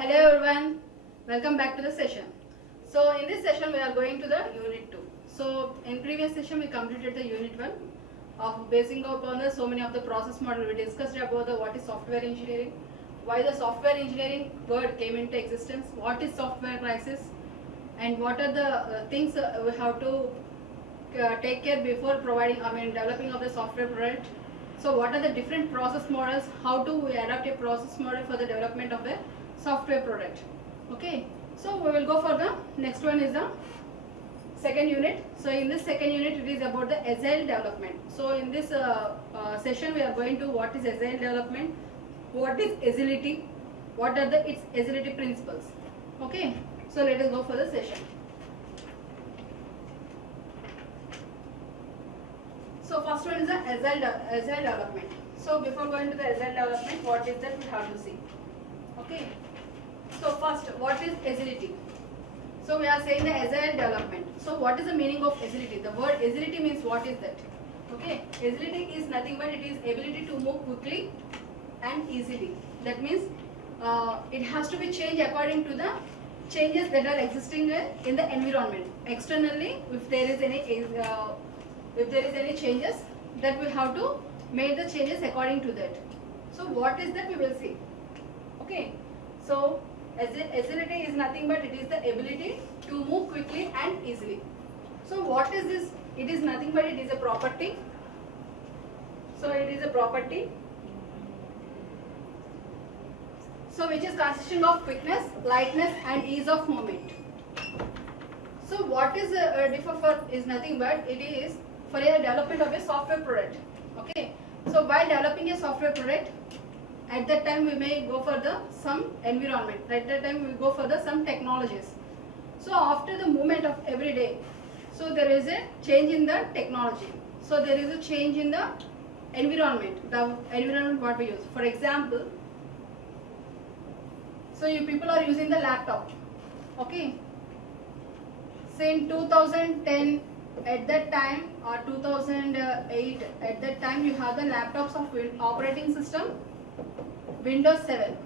Hello everyone, welcome back to the session. So in this session we are going to the unit 2. So in previous session we completed the unit 1 of basing upon the so many of the process model. We discussed about the what is software engineering, why the software engineering word came into existence, what is software crisis, and what are the things we have to take care before developing of the software product. So what are the different process models, how to adapt a process model for the development of a software product. Okay, so we will go for the next one is the second unit. So in this second unit it is about the agile development. So in this session we are going to what is agile development, what is agility, what are its agility principles. Okay, so let us go for the session. So first one is the agile development. So before going to the agile development, what is that we have to see. Okay. So first, what is agility? So we are saying the agile development. So what is the meaning of agility? The word agility means what is that? Okay. Agility is nothing but it is ability to move quickly and easily. That means it has to be changed according to the changes that are existing in the environment. Externally, if there is any changes, that we have to make the changes according to that. So what is that we will see. Okay. So agility is nothing but it is the ability to move quickly and easily. So what is this? It is nothing but it is a property. So it is a property. So which is consisting of quickness, lightness and ease of movement. So what is differ for is nothing but it is for a development of a software product. Okay. So while developing a software product, at that time we may go for some environment. At that time we go for some technologies. So after the movement of every day, so there is a change in the technology. So there is a change in the environment. The environment what we use. For example, so you people are using the laptop. Okay. Say in 2010 at that time or 2008 at that time you have the laptops of operating system Windows 7.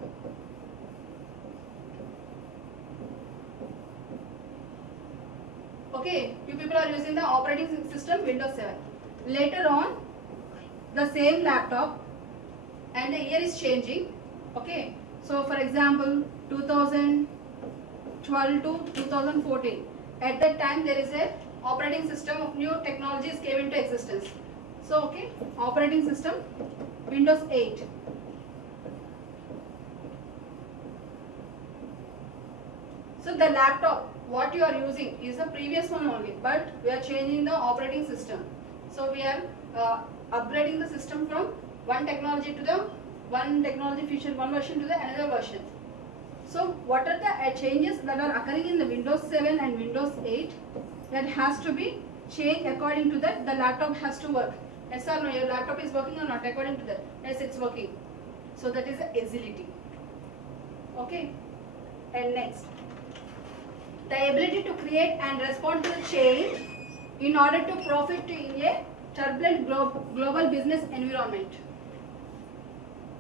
Okay, you people are using the operating system Windows 7. Later on, the same laptop and the year is changing. Okay, so for example, 2012 to 2014. At that time, there is a operating system of new technologies came into existence. So, okay, operating system Windows 8. So the laptop what you are using is the previous one only, but we are changing the operating system. So we are upgrading the system from one technology to the one technology feature, one version to the another version. So what are the changes that are occurring in the Windows 7 and Windows 8 that has to be changed according to that the laptop has to work. Yes or no, your laptop is working or not according to that? Yes, it's working. So that is the agility. Okay. And next, the ability to create and respond to the change in order to profit in a turbulent global business environment.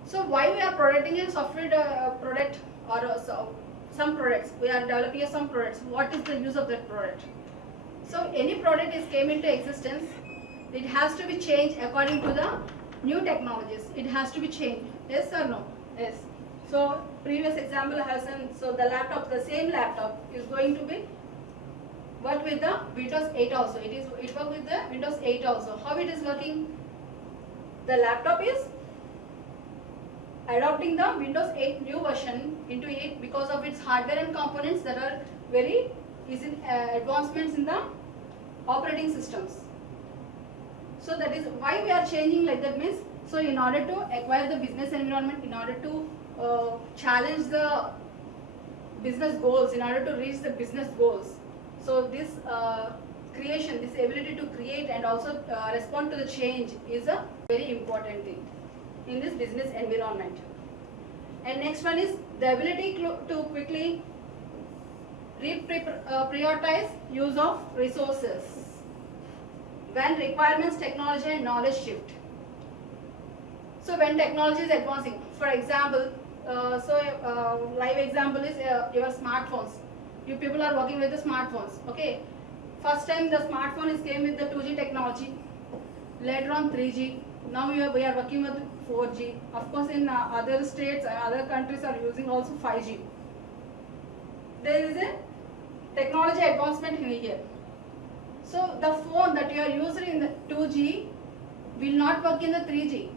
So why we are producing a software product or some products? We are developing some products. What is the use of that product? So any product is came into existence, it has to be changed according to the new technologies. It has to be changed. Yes or no? Yes. So previous example has so the laptop, the same laptop is going to be work with the Windows 8 also. It work with the Windows 8 also. How it is working? The laptop is adopting the Windows 8 new version into it because of its hardware and components that are very easy advancements in the operating systems. So that is why we are changing like that means. So in order to acquire the business environment, in order to challenge the business goals, in order to reach the business goals. So this creation, this ability to create and also respond to the change is a very important thing in this business environment. And next one is the ability to quickly prioritize use of resources when requirements, technology and knowledge shift. So when technology is advancing, for example, Live example is your smartphones. You people are working with the smartphones. Okay. First time the smartphone is came with the 2G technology. Later on 3G. Now we are working with 4G. Of course, in other states, other countries are using also 5G. There is a technology advancement in here. So the phone that you are using in the 2G will not work in the 3G.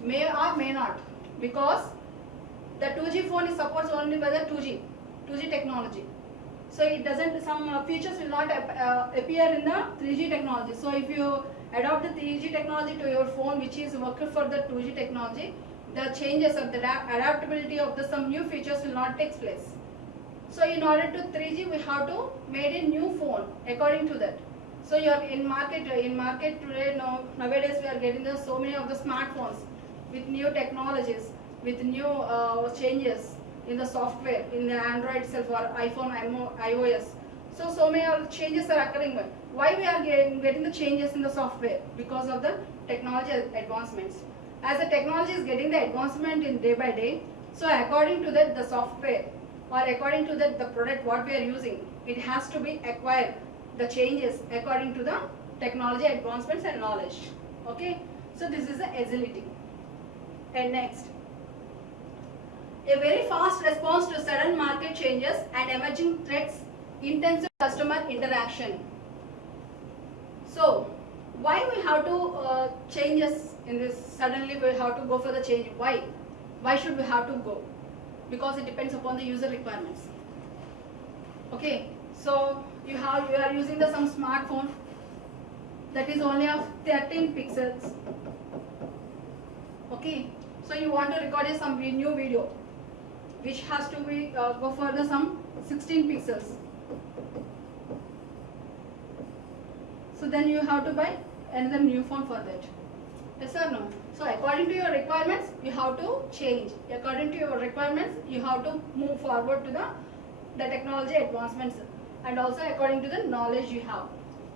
May or may not, because the 2G phone is supports only by the 2G technology. So it doesn't, some features will not appear in the 3G technology. So if you adopt the 3G technology to your phone, which is working for the 2G technology, the changes of the adaptability of the some new features will not take place. So in order to 3G, we have to make a new phone according to that. So you are in market today. Nowadays we are getting so many of the smartphones with new technologies, with new changes in the software, in the Android itself or iPhone, iOS. So many changes are occurring. Why we are getting the changes in the software? Because of the technology advancements. As the technology is getting the advancement in day by day, so according to that the software or according to that the product what we are using, it has to be acquired the changes according to the technology advancements and knowledge. Okay, so this is the agility. And next, a very fast response to sudden market changes and emerging threats, intensive customer interaction. So why we have to changes in this? Suddenly we have to go for the change. Why should we have to go? Because it depends upon the user requirements. Okay, so you are using some smartphone that is only of 13 pixels. Okay, so you want to record some new video which has to be go for the some 16 pixels. So then you have to buy another new phone for that. Yes or no? So according to your requirements, you have to change. According to your requirements, you have to move forward to the technology advancements, and also according to the knowledge you have.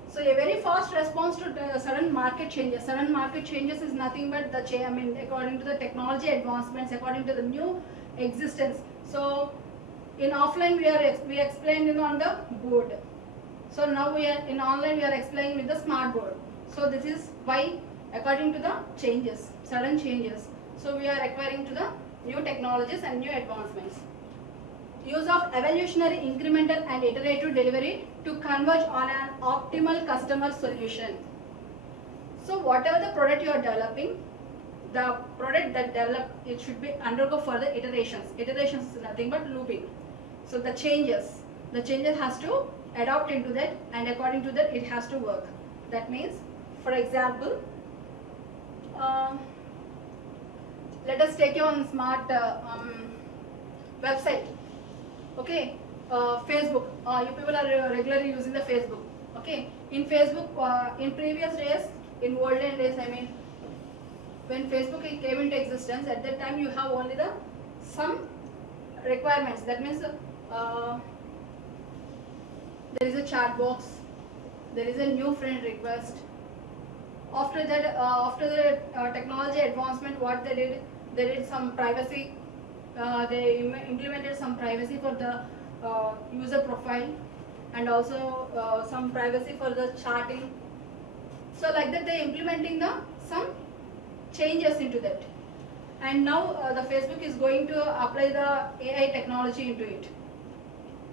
So a very fast response to the sudden market changes. Sudden market changes is nothing but the change. I mean, according to the technology advancements, according to the new existence. So in offline we explained on the board. So now we are in online we are explaining with the smart board. So this is why according to the changes, sudden changes. So we are acquiring to the new technologies and new advancements. Use of evolutionary, incremental and iterative delivery to converge on an optimal customer solution. So whatever the product you are developing, the product that develop, it should be undergo further iterations. Iterations is nothing but looping. So the changes has to adopt into that, and according to that it has to work. That means, for example, let us take on smart website. Okay, Facebook. You people are regularly using the Facebook. Okay, in Facebook, in previous days, in olden days, I mean, when Facebook came into existence, at that time you have only the some requirements. That means there is a chat box, there is a new friend request. After that, after the technology advancement, what they did some privacy. They implemented some privacy for the user profile, and also some privacy for the chatting. So like that, they implementing some changes into that. And now the Facebook is going to apply the AI technology into it.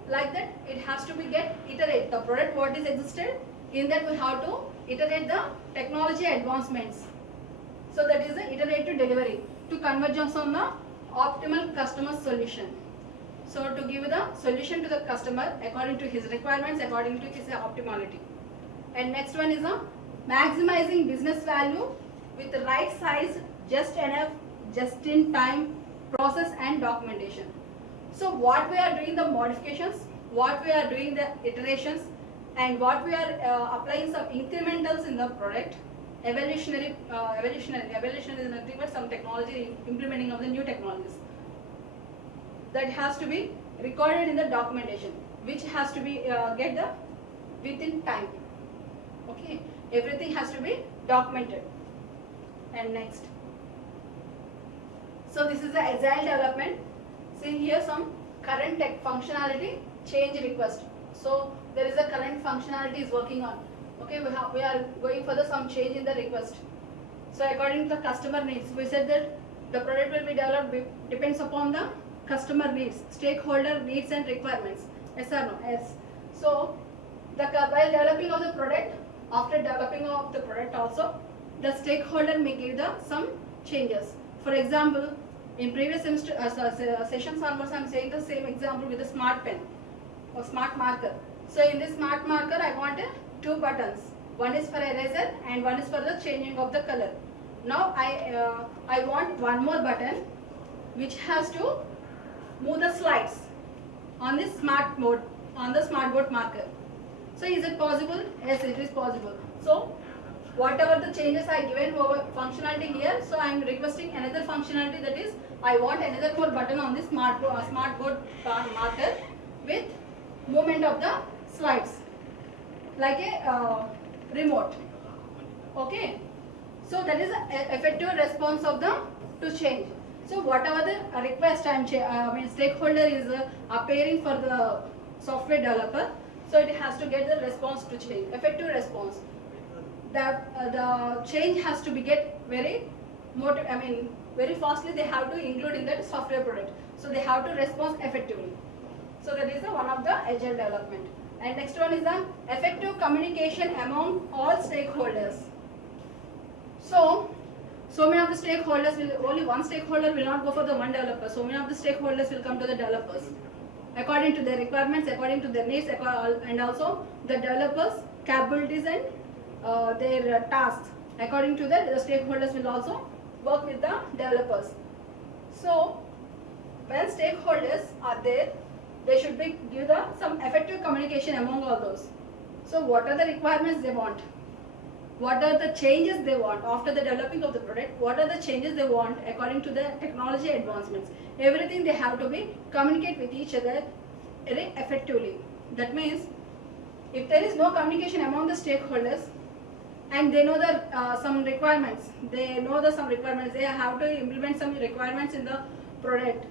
Like that, it has to be iterate the product what is existed. In that we have to iterate the technology advancements. So that is the iterative delivery to convergence on the optimal customer solution. So to give the solution to the customer according to his requirements, according to his optimality. And next one is maximizing business value with the right size, just enough, just in time process and documentation. So what we are doing the modifications, what we are doing the iterations, and what we are applying some incrementals in the product. Evolutionary is nothing but some technology, implementing of the new technologies. That has to be recorded in the documentation, which has to be within time. Okay, everything has to be documented. And next, So this is the agile development. See here some current tech functionality change request. So there is a current functionality is working on. Okay, we are going for the some change in the request. So according to the customer needs, we said that the product will be developed depends upon the customer needs, stakeholder needs and requirements. Yes or no? Yes. So while developing of the product, after developing of the product also, the stakeholder may give the some changes. For example, in previous semester, sessions onwards, I am saying the same example with a smart pen or smart marker. So in this smart marker, I want two buttons. One is for eraser and one is for the changing of the color. Now I want one more button which has to move the slides on this smart mode, on the smart board marker. So is it possible? Yes, it is possible. So whatever the changes I given over functionality here, so I am requesting another functionality, that is I want another more button on this smart board marker with movement of the slides like a remote. Okay. So that is a effective response of the to change. So whatever the request stakeholder is appearing for the software developer, so it has to get the response to change, effective response. The change has to be get very very fastly. They have to include in that software product. So they have to respond effectively. So that is one of the agile development. And next one is the effective communication among all stakeholders. So many of the stakeholders will, only one stakeholder will not go for the one developer. So many of the stakeholders will come to the developers according to their requirements, according to their needs, and also the developers' capabilities and their tasks. According to that, the stakeholders will also work with the developers. So when stakeholders are there, they should be give the some effective communication among all those. So what are the requirements they want? What are the changes they want after the developing of the product? What are the changes they want according to the technology advancements? Everything they have to be communicate with each other very effectively. That means if there is no communication among the stakeholders and they know the some requirements, they have to implement some requirements in the product.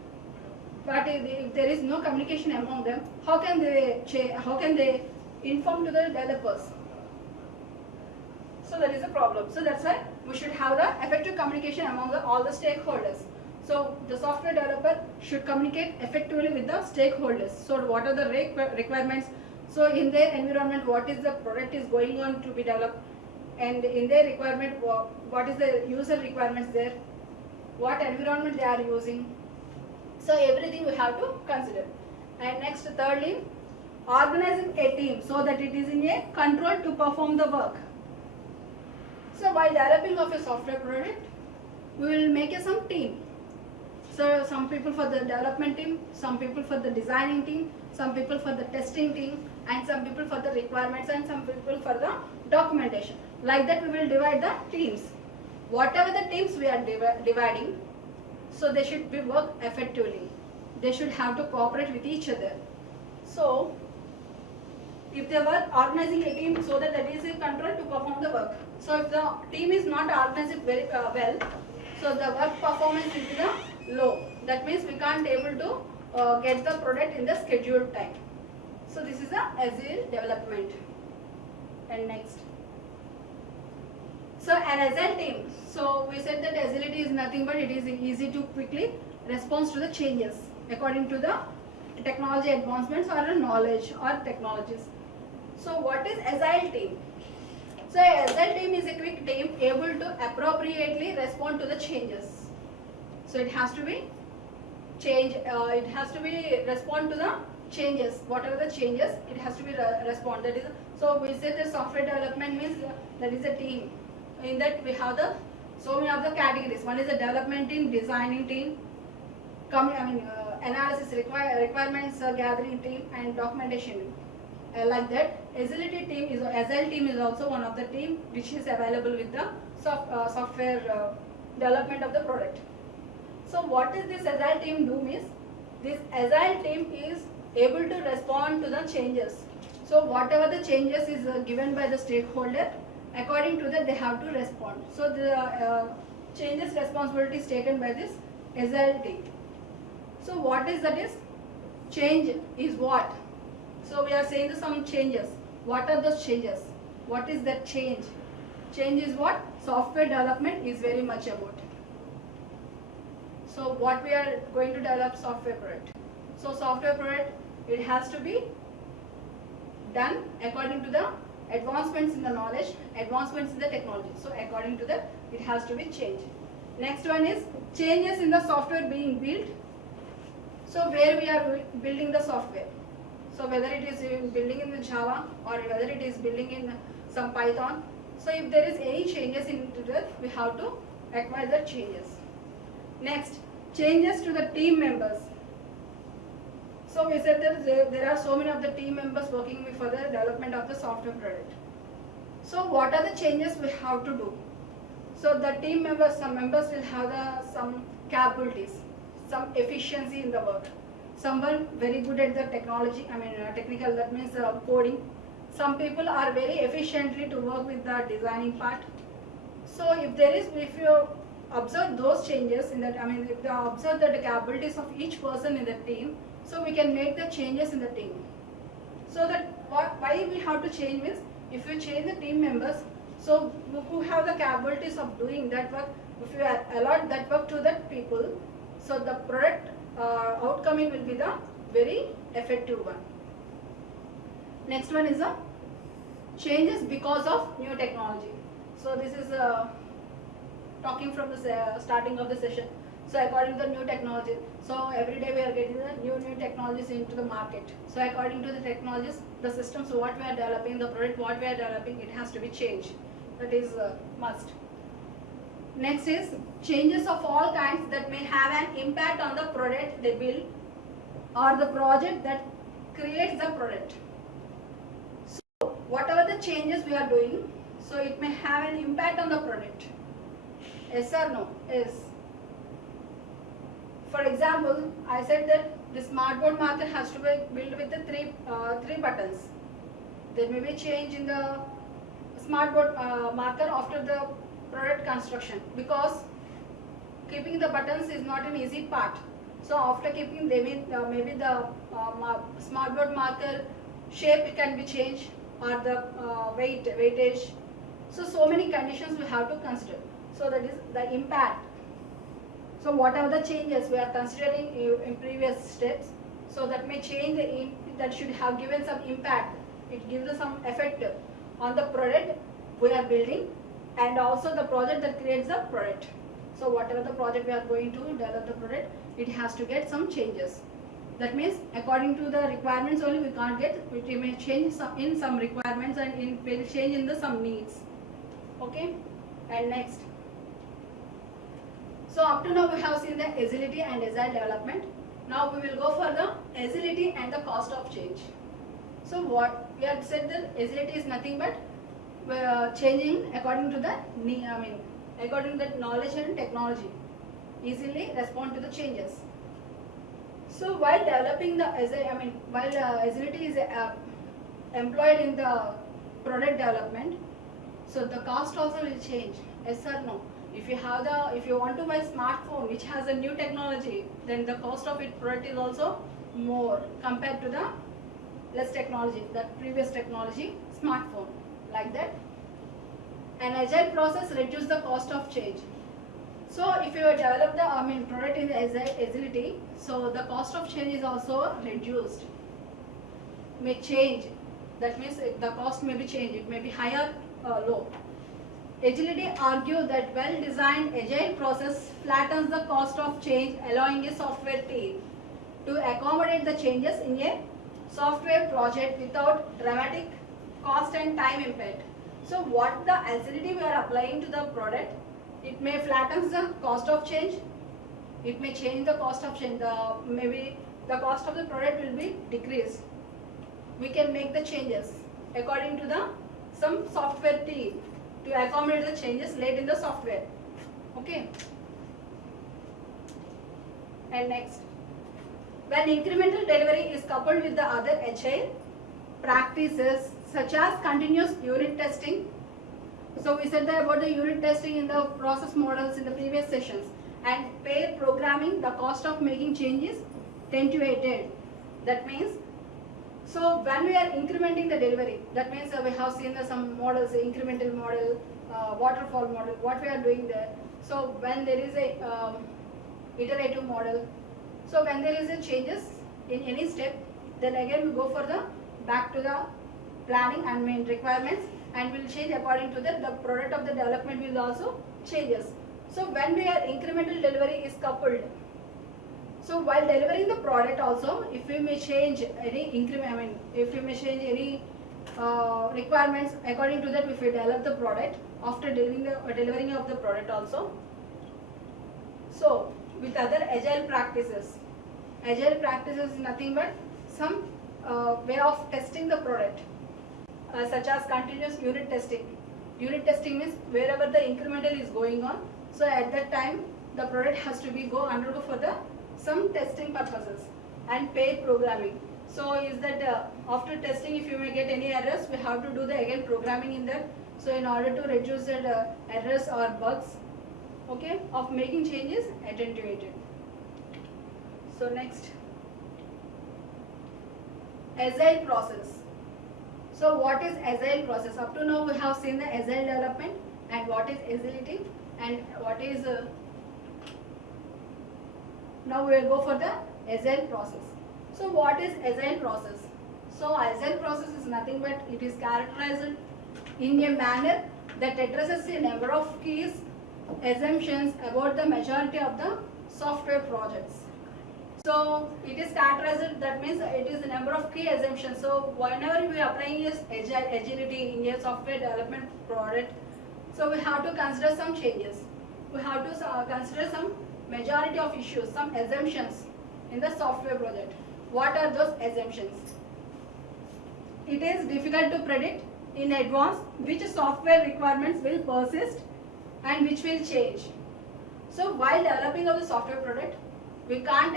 But if there is no communication among them, how can they inform to the developers? So that is a problem. So that's why we should have the effective communication among all the stakeholders. So the software developer should communicate effectively with the stakeholders. So what are the requirements? So in their environment, what is the product is going on to be developed, and in their requirement, what is the user requirements there, what environment they are using. So everything we have to consider. And next, thirdly, organizing a team so that it is in a control to perform the work. So while developing of a software product, we will make some team. So some people for the development team, some people for the designing team, some people for the testing team, and some people for the requirements, and some people for the documentation. Like that we will divide the teams. Whatever the teams we are dividing, so they should be work effectively. They should have to cooperate with each other. So if they were organizing a team so that is in control to perform the work. So if the team is not organized very well, so the work performance will be the low. That means we can't able to get the product in the scheduled time. So this is the agile development. And next. So an agile team. So we said that agility is nothing but it is easy to quickly respond to the changes according to the technology advancements or knowledge or technologies. So what is agile team? So agile team is a quick team able to appropriately respond to the changes. So it has to be it has to be respond to the changes. Whatever the changes, it has to be respond. That is, so we say the software development means that is a team. In that we have so many of the categories. One is the development team, designing team, analysis requirements gathering team, and documentation team. Like that, agile team is also one of the team which is available with the software development of the product. So what is this agile team do means, this agile team is able to respond to the changes. So whatever the changes is given by the stakeholder, according to that they have to respond. So the changes responsibility is taken by this SLT. So what is that is? Change is what? So we are saying some changes. What are those changes? What is that change? Change is what? Software development is very much about. So what we are going to develop software product. So software product, it has to be done according to the advancements in the knowledge, advancements in the technology. So according to that, it has to be changed. Next one is changes in the software being built. So where we are building the software. So whether it is building in the Java or whether it is building in some Python. So if there is any changes into that, we have to acquire the changes. Next, changes to the team members. So we said that there are so many of the team members working for the development of the software product. So what are the changes we have to do? So the team members, some members will have some capabilities, some efficiency in the work. Someone very good at the technology, technical, that means coding. Some people are very efficiently to work with the designing part. So if you observe those changes in that, if you observe the capabilities of each person in the team, so we can make the changes in the team. So that why we have to change means, if you change the team members, so who have the capabilities of doing that work, if you allot that work to that people, so the product outcoming will be the very effective one. Next one is changes because of new technology. So this is talking from the starting of the session. So according to the new technology, so every day we are getting the new technologies into the market. So according to the technologies, the systems what we are developing, the product what we are developing, it has to be changed. That is must. Next is changes of all kinds that may have an impact on the product they build or the project that creates the product. So whatever the changes we are doing, so it may have an impact on the product. Yes or no? Yes. For example, I said that the smartboard marker has to be built with the three buttons. There may be change in the smartboard marker after the product construction, because keeping the buttons is not an easy part. So after keeping, maybe the smartboard marker shape can be changed or the weightage. So many conditions we have to consider. So that is the impact. So whatever the changes we are considering in previous steps, so that may change that should have given some impact. It gives us some effect on the product we are building and also the project that creates the product. So whatever the project we are going to develop the product, it has to get some changes. That means according to the requirements only we can't get, we may change in some requirements and it will change in some needs. Okay, and next. So up to now we have seen the agility and agile development. Now we will go for the agility and the cost of change. So what we have said that agility is nothing but changing according to the according to the knowledge and technology, easily respond to the changes. So while developing the agility is employed in the product development, so the cost also will change. Yes or no? If you want to buy smartphone which has a new technology, then the cost of its product is also more compared to the less technology, that previous technology smartphone, like that. An agile process reduces the cost of change. So if you develop the product in the agility, so the cost of change is also reduced. May change. That means the cost may be changed. It may be higher or low. Agility argues that well-designed agile process flattens the cost of change, allowing a software team to accommodate the changes in a software project without dramatic cost and time impact. So what the agility we are applying to the product, it may flatten the cost of change. It may change the cost of change. Maybe the cost of the product will be decreased. We can make the changes according to some software team to accommodate the changes laid in the software. Okay. And next, when incremental delivery is coupled with the other agile practices such as continuous unit testing. So we said that about the unit testing in the process models in the previous sessions. and pair programming, the cost of making changes 10 to 8. That means, so when we are incrementing the delivery, that means we have seen some models, incremental model, waterfall model, what we are doing there. So when there is a iterative model, so when there is a changes in any step, then again we go for the back to the planning and main requirements, and will change according to that. The product of the development will also changes. So when we are incremental delivery is coupled, so while delivering the product also, if we may change any increment, if we may change any requirements according to that, if we develop the product after delivering of the product also. So with other agile practices is nothing but some way of testing the product, such as continuous unit testing. Unit testing means wherever the incremental is going on, so at that time the product has to be undergo for the some testing purposes. And pair programming, so is that after testing, if you may get any errors, we have to do the again programming in that, so in order to reduce the errors or bugs, okay, of making changes attenuated. So next, agile process. So what is agile process? Up to now we have seen the agile development and what is agility and what is now we will go for the agile process. So what is agile process? So agile process is nothing but it is characterized in a manner that addresses a number of keys assumptions about the majority of the software projects. So it is characterized, that means it is a number of key assumptions. So whenever we are applying this agility in a software development product, so we have to consider some changes. We have to consider some majority of issues, some assumptions in the software project. What are those assumptions? It is difficult to predict in advance which software requirements will persist and which will change. So while developing of the software product, we can't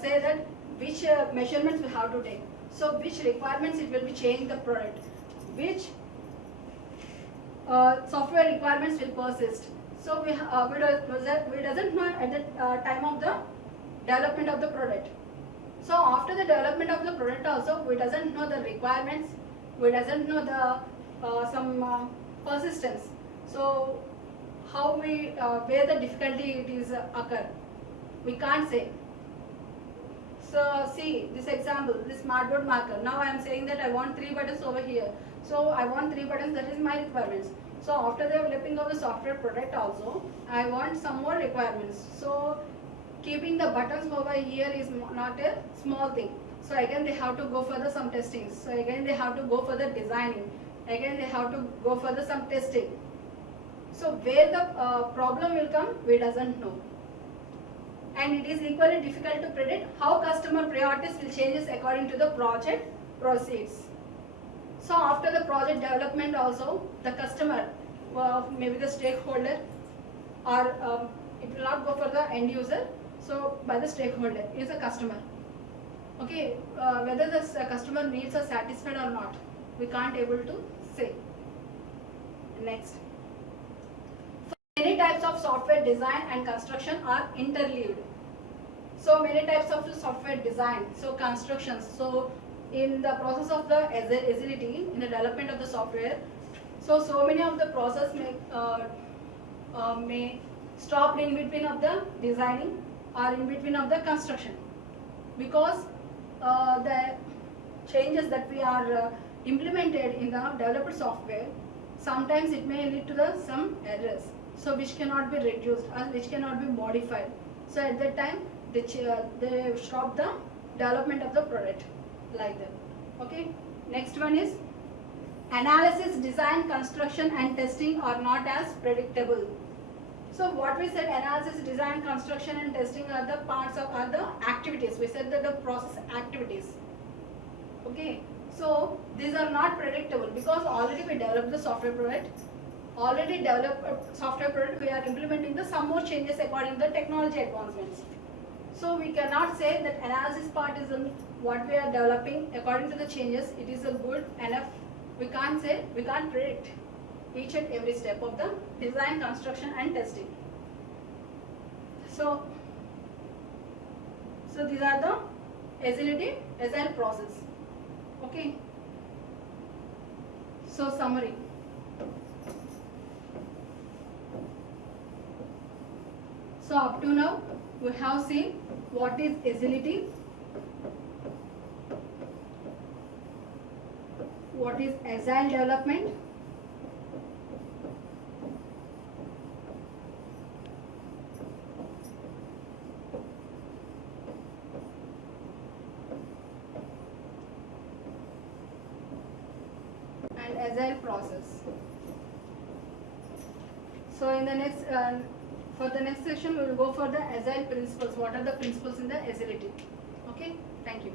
say that which measurements we have to take. So which requirements it will be changed the product, which software requirements will persist. So we doesn't know at the time of the development of the product. So after the development of the product also, we doesn't know the requirements, we doesn't know the some persistence. So how we where the difficulty it is occur, we can't say. So see this example, this smartboard marker. Now I am saying that I want 3 buttons over here. So I want 3 buttons, that is my requirements. So after the developing of the software product also, I want some more requirements. So keeping the buttons over here is not a small thing. So again they have to go for the some testing. So again they have to go for the designing. Again they have to go for the some testing. So where the problem will come, we doesn't know. And it is equally difficult to predict how customer priorities will changes according to the project proceeds. So after the project development also, the customer, maybe the stakeholder, or it will not go for the end user, so by the stakeholder is a customer. Okay, whether the customer needs are satisfied or not, we can't able to say. Next. Many types of software design and construction are interleaved. So many types of software design, so constructions. So in the process of the agility, in the development of the software, so many of the process may stop in between of the designing or in between of the construction, because the changes that we are implemented in the developed software, sometimes it may lead to some errors, so which cannot be reduced or which cannot be modified. So at that time they stop the development of the product like that. Okay, next one is analysis, design, construction and testing are not as predictable. So what we said, analysis, design, construction and testing are the parts of are the activities. We said that the process activities. Okay, so these are not predictable because already we developed the software product. Already developed a software product, we are implementing the some more changes according to the technology advancements. So we cannot say that analysis part is what we are developing according to the changes, it is a good enough. We can't say, we can't predict each and every step of the design, construction and testing. So these are the agile process. Okay. So summary. So up to now we have seen what is agility, what is agile development, and agile process. So in the next for the next session we will go for the agile principles. What are the principles in the agility? Okay, thank you.